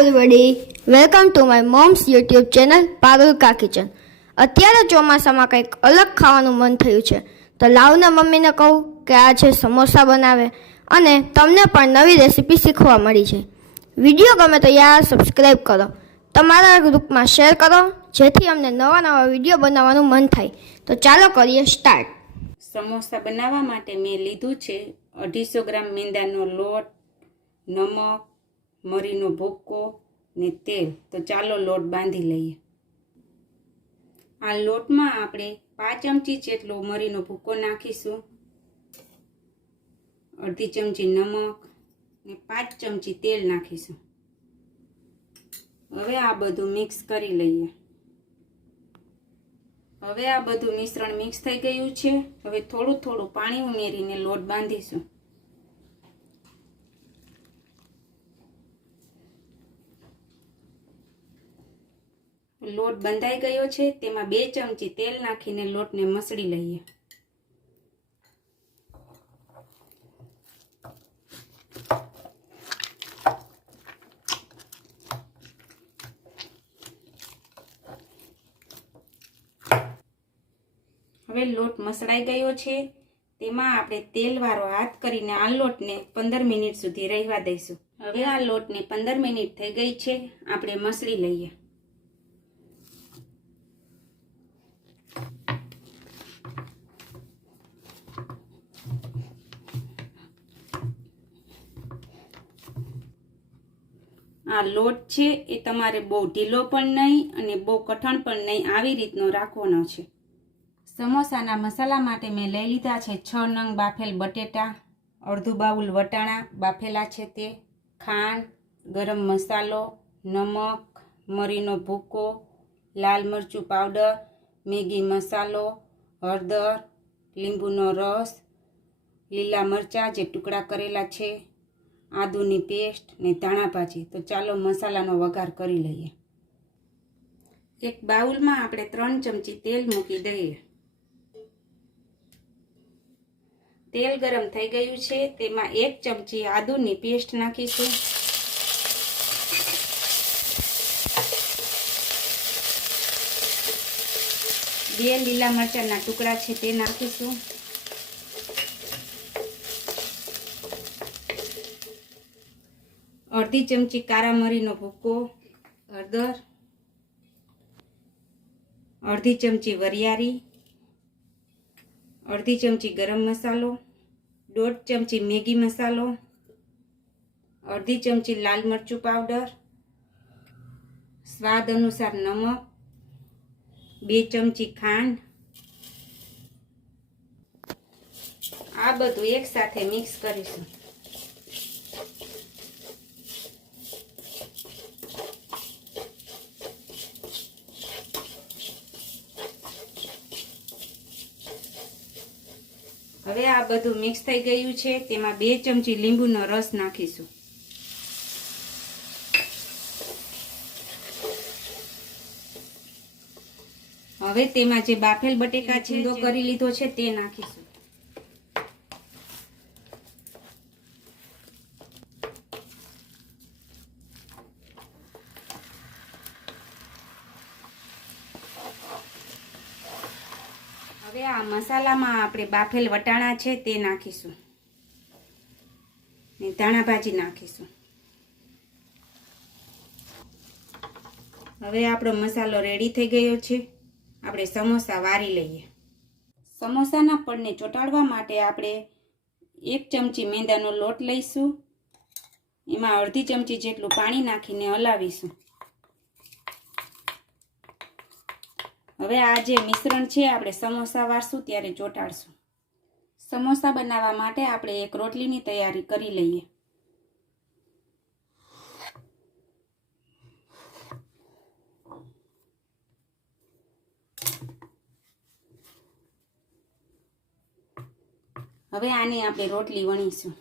everybody, welcome to my mom's YouTube channel Parul કા kitchen. અત્યારે ચોમાસામાં કંઈક અલગ ખાવાનું મન થયું છે તો લાવને મમ્મીને કહું કે આજે સમોસા બનાવે અને તમને પણ નવી રેસીપી શીખવા મળી છે. વિડીયો ગમે તો યાર સબસ્ક્રાઈબ કરો, તમારા ગ્રુપમાં શેર કરો જેથી અમને નવા વિડીયો બનાવવાનું મન થાય. તો ચાલો કરીએ સ્ટાર્ટ. સમોસા બનાવવા માટે મેં લીધું છે 250 ગ્રામ મેંદાનો લોટ, નમક, મરીનો ભૂક્કો ને તેલ. તો ચાલો લોટ બાંધી લઈએ. આ લોટમાં આપણે 5 ચમચી જેટલો મરીનો ભૂક્કો નાખીશું, અડધી ચમચી નમક ને 5 ચમચી તેલ નાખીશું. હવે આ બધું મિક્સ કરી લઈએ. હવે આ બધું મિશ્રણ મિક્સ થઈ ગયું છે. હવે થોડું થોડું પાણી ઉમેરીને લોટ બાંધીશું. લોટ બંધાઈ ગયો છે. તેમાં 2 ચમચી તેલ નાખીને લોટને મસળી લઈએ. હવે લોટ મસળાઈ ગયો છે. તેમાં આપણે તેલવાળો હાથ કરીને આ લોટને 15 મિનિટ સુધી રહેવા દઈશું. હવે આ લોટને 15 મિનિટ થઈ ગઈ છે. આપણે મસળી લઈએ. આ લોટ છે એ તમારે બહુ ઢીલો પણ નહીં અને બહુ કઠણ પણ નહીં, આવી રીતનો રાખવાનો છે. સમોસાના મસાલા માટે મેં લઈ લીધા છે 6 નંગ બાફેલ બટેટા, અડધું બાઉલ વટાણા બાફેલા છે તે, ખાંડ, ગરમ મસાલો, નમક, મરીનો ભૂક્કો, લાલ મરચું પાવડર, મેગી મસાલો, હળદર, લીંબુનો રસ, લીલા મરચાં જે ટુકડા કરેલા છે, આદુની પેસ્ટ ને ધાણા ભાજી. તો ચાલો મસાલાનો વઘાર કરી લઈએ. એક બાઉલમાં આપણે 3 ચમચી તેલ મૂકી દઈએ. તેલ ગરમ થઈ ગયું છે. તેમાં 1 ચમચી આદુની પેસ્ટ નાખીશું. બે લીલા મરચાંના ટુકડા છે તે નાખીશું. અડધી ચમચી કાળા મરીનો ભૂક્કો, હળદર, અડધી ચમચી વરિયાળી, અડધી ચમચી ગરમ મસાલો, 1.5 ચમચી મેગી મસાલો, અડધી ચમચી લાલ મરચું પાવડર, સ્વાદ અનુસાર નમક, 2 ચમચી ખાંડ. આ બધું એક સાથે મિક્સ કરીશું. હવે આ બધું મિક્સ થઈ ગયું છે. તેમાં 2 ચમચી લીંબુનો રસ નાખીશું. હવે તેમાં જે બાફેલ બટેકા છીંદો કરી લીધો છે તે નાખીશું. હવે આ મસાલામાં આપણે બાફેલ વટાણા છે તે નાખીશું ને ધાણા ભાજી નાખીશું. હવે આપણો મસાલો રેડી થઈ ગયો છે. આપણે સમોસા વારી લઈએ. સમોસાના પડને ચોંટાડવા માટે આપણે 1 ચમચી મેંદાનો લોટ લઈશું. એમાં અડધી ચમચી જેટલું પાણી નાખીને હલાવીશું. હવે આ જે મિશ્રણ છે આપણે સમોસા વારશું ત્યારે ચોંટાડશું. સમોસા બનાવવા માટે આપણે એક રોટલીની તૈયારી કરી લઈએ. હવે આની આપણે રોટલી વણીશું.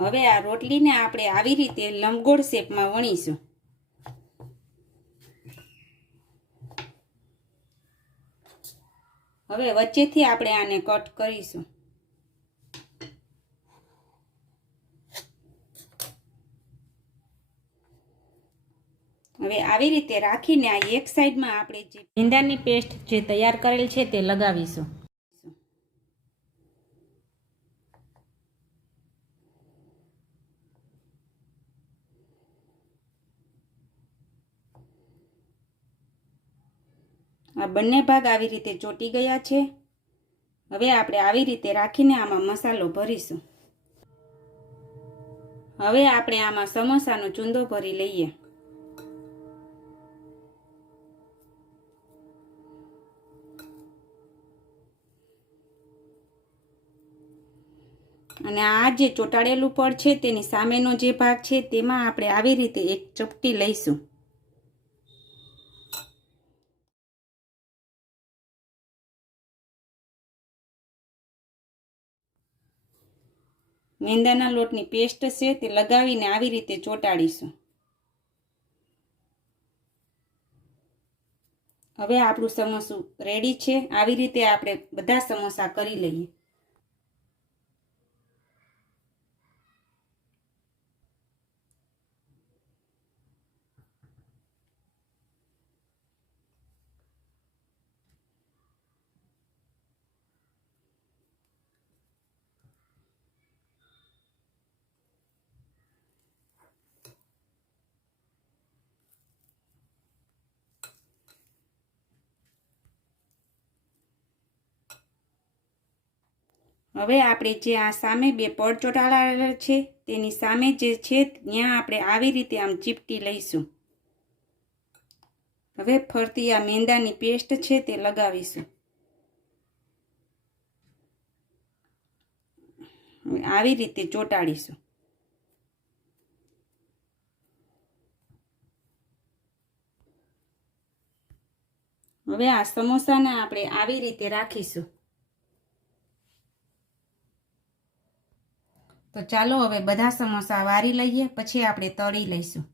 હવે આ રોટલીને આપણે આવી રીતે લંબગોળ શેપમાં વણીશું. હવે વચ્ચેથી આપણે આને કટ કરીશું. હવે આવી રીતે રાખીને આ એક સાઈડમાં આપણે જે ભીંડાની પેસ્ટ જે તૈયાર કરેલ છે તે લગાવીશું. આ બંને ભાગ આવી રીતે ચોંટી ગયા છે. હવે આપણે આવી રીતે રાખીને આમાં મસાલો ભરીશું. હવે આપણે આમાં સમોસાનો ચૂંદો ભરી લઈએ. અને આ જે ચોંટાડેલું પડ છે તેની સામેનો જે ભાગ છે તેમાં આપણે આવી રીતે એક ચપટી લઈશું. મેંદાના લોટની પેસ્ટ છે તે લગાવીને આવી રીતે ચોંટાડીશું. હવે આપણું સમોસું રેડી છે. આવી રીતે આપણે બધા સમોસા કરી લઈએ. હવે આપણે જે આ સામે બે પડ ચોંટાડેલા છે તેની સામે જે છે ત્યાં આપણે આવી રીતે આમ ચીપટી લઈશું. હવે ફરતી આ મેંદાની પેસ્ટ છે તે લગાવીશું. આવી રીતે ચોંટાડીશું. હવે આ સમોસાને આપણે આવી રીતે રાખીશું. તો ચાલો હવે બધા સમોસા વારી લઈએ, પછી આપણે તળી લઈશું.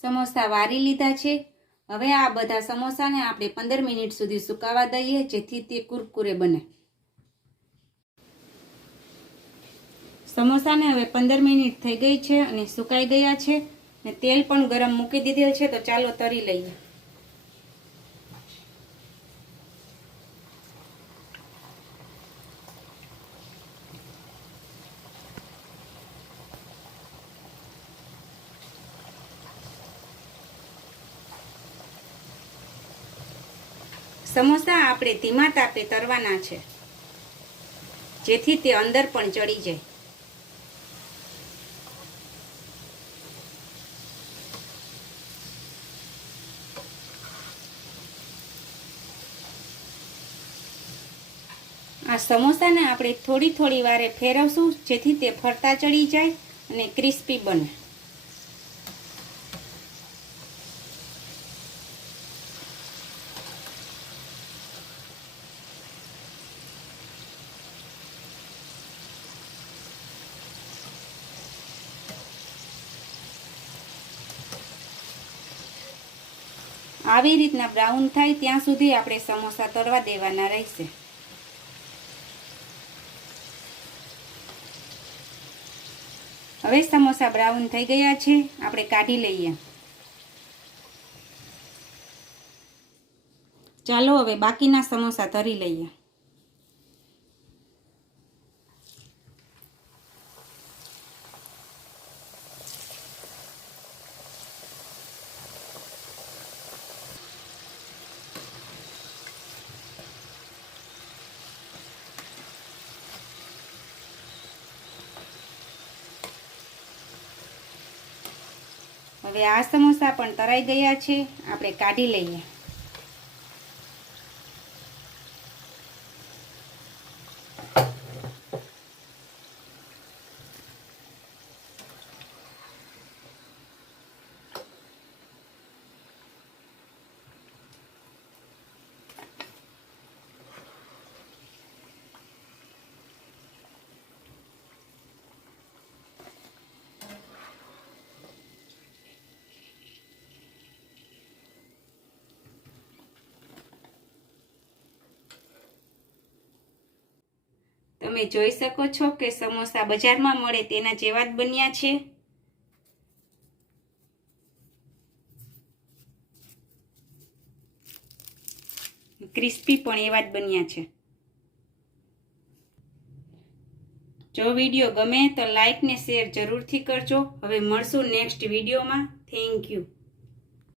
સમોસા વારી લીધા છે. હવે આ બધા સમોસાને આપણે 15 મિનિટ સુધી સુકાવા દઈએ, જેથી તે કુરકુરે બને. સમોસાને હવે 15 મિનિટ થઈ ગઈ છે અને સુકાઈ ગયા છે અને તેલ પણ ગરમ મૂકી દીધેલ છે. તો ચાલો તળી લઈએ. સમોસા આપણે ધીમા તાપે તળવાના છે, જેથી તે અંદર પણ ચડી જાય. આ સમોસાને આપણે થોડી થોડી વારે ફેરવશું, જેથી તે ફરતા ચડી જાય અને ક્રિસ્પી બને. આવી રીતના બ્રાઉન થાય ત્યાં સુધી આપણે સમોસા તળવા દેવાના રહેશે. હવે સમોસા બ્રાઉન થઈ ગયા છે, આપણે કાઢી લઈએ. ચાલો હવે બાકીના સમોસા તળી લઈએ. હવે આ સમોસા પણ તળાઈ ગયા છે, આપણે કાઢી લઈએ. તમે જોઈ શકો છો કે સમોસા બજારમાં મળે તેના જેવા જ બન્યા છે. ક્રિસ્પી પણ એવા જ બન્યા છે. જો વિડીયો ગમે તો લાઈક ને શેર જરૂરથી કરજો. હવે મળશું નેક્સ્ટ વિડીયોમાં. Thank you.